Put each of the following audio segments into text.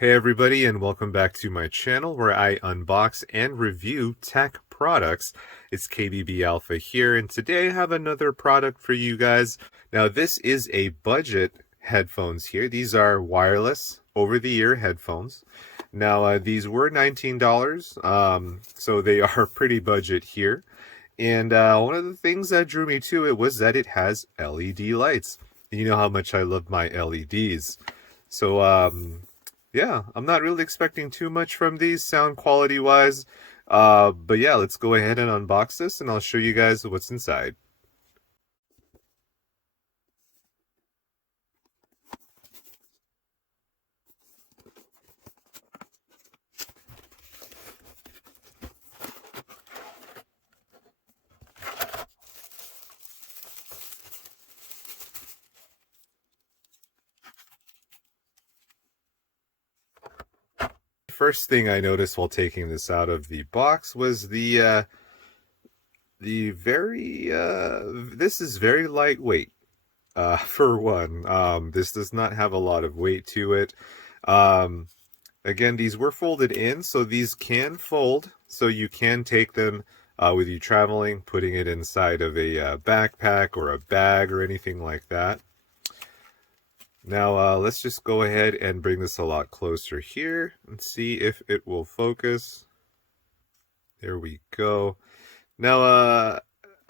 Hey everybody, and welcome back to my channel where I unbox and review tech products. It's KBB Alpha here, and today I have another product for you guys. Now this is a budget headphones here. These are wireless over-the-ear headphones. Now these were $19, so they are pretty budget here. And one of the things that drew me to it was that it has LED lights. You know how much I love my LEDs. So yeah, I'm not really expecting too much from these sound quality wise. But yeah, let's go ahead and unbox this and I'll show you guys what's inside. First thing I noticed while taking this out of the box was the very this is very lightweight. For one, this does not have a lot of weight to it. Um, Again, these were folded in, so these can fold, so you can take them with you traveling, putting it inside of a backpack or a bag or anything like that. Now, let's just go ahead and bring this a lot closer here and see if it will focus. There we go. Now,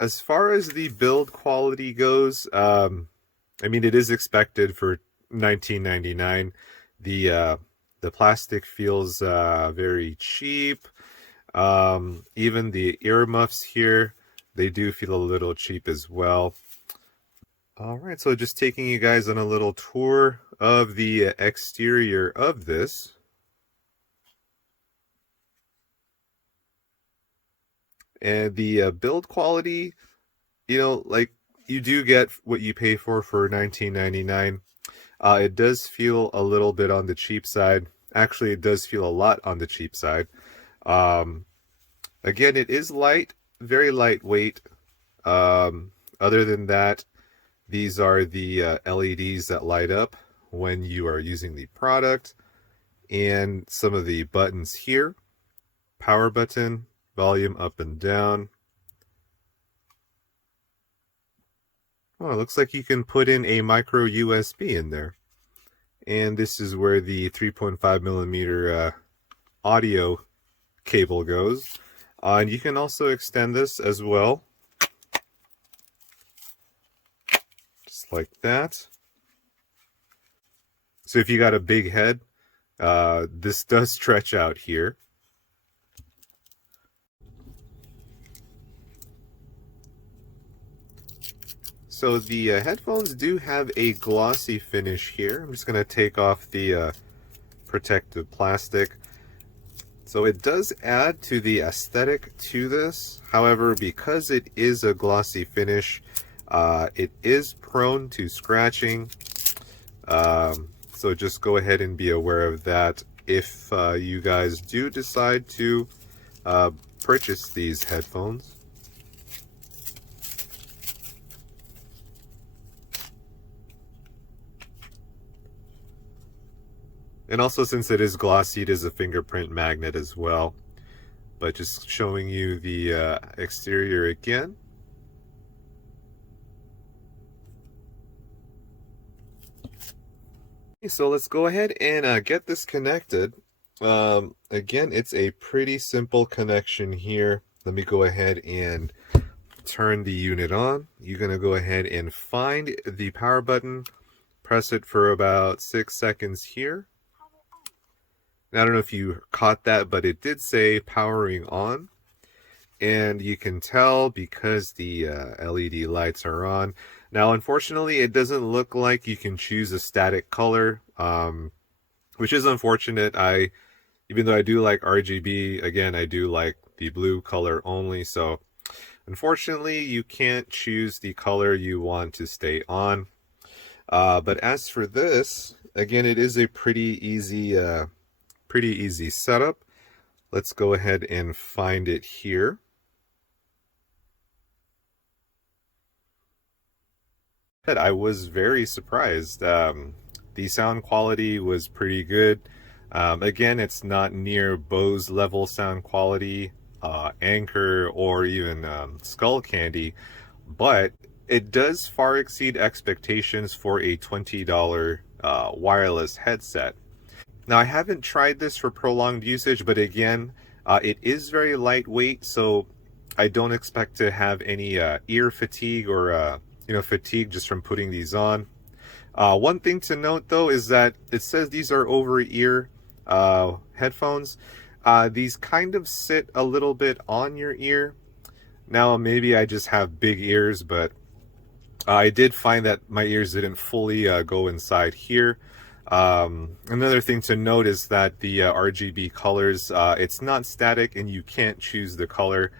as far as the build quality goes, I mean, it is expected for $19.99. The plastic feels very cheap. Even the earmuffs here, they do feel a little cheap as well. All right, so just taking you guys on a little tour of the exterior of this. And the build quality, you know, like you do get what you pay for $19.99. It does feel a little bit on the cheap side. Actually, it does feel a lot on the cheap side. Again, it is light, very lightweight. Other than that, these are the LEDs that light up when you are using the product. And some of the buttons here. Power button, volume up and down. Oh, it looks like you can put in a micro USB in there. And this is where the 3.5 millimeter audio cable goes. And you can also extend this as well. Just like that. So if you got a big head, this does stretch out here. So the headphones do have a glossy finish here. I'm just going to take off the protective plastic. So it does add to the aesthetic to this. However, because it is a glossy finish, it is prone to scratching. So just go ahead and be aware of that if you guys do decide to purchase these headphones. And also, since it is glossy, it is a fingerprint magnet as well. But just showing you the exterior again. So let's go ahead and get this connected. Again, it's a pretty simple connection here. Let me go ahead and turn the unit on. You're going to go ahead and find the power button. Press it for about 6 seconds here. I don't know if you caught that, but it did say powering on. And you can tell because the LED lights are on. Now, unfortunately, it doesn't look like you can choose a static color, which is unfortunate. Even though I do like RGB, again, I do like the blue color only. So, unfortunately, you can't choose the color you want to stay on. But as for this, again, it is a pretty easy setup. Let's go ahead and find it here. I was very surprised. The sound quality was pretty good. Again, it's not near Bose level sound quality, Anchor, or even Skull Candy, but it does far exceed expectations for a $20 wireless headset. Now, I haven't tried this for prolonged usage, but again, it is very lightweight, so I don't expect to have any ear fatigue or fatigue just from putting these on. One thing to note though is that it says these are over-ear headphones. These kind of sit a little bit on your ear. Now maybe I just have big ears, but I did find that my ears didn't fully go inside here. Another thing to note is that the RGB colors, it's not static and you can't choose the color.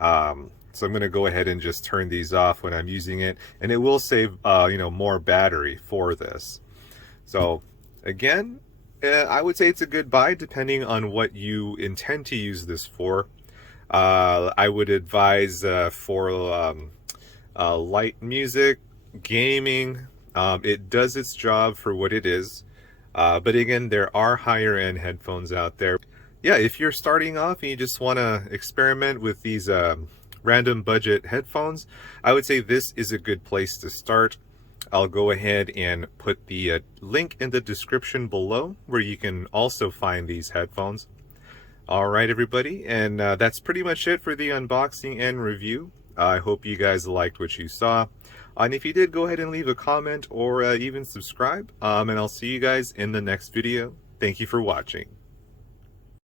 So I'm going to go ahead and just turn these off when I'm using it, and it will save more battery for this. So again, I would say it's a good buy depending on what you intend to use this for. I would advise for light music, gaming. It does its job for what it is. But again, there are higher end headphones out there. Yeah, if you're starting off and you just want to experiment with these random budget headphones, I would say this is a good place to start. I'll go ahead and put the link in the description below where you can also find these headphones. All right, everybody, and that's pretty much it for the unboxing and review. I hope you guys liked what you saw. And if you did, go ahead and leave a comment or even subscribe. And I'll see you guys in the next video. Thank you for watching.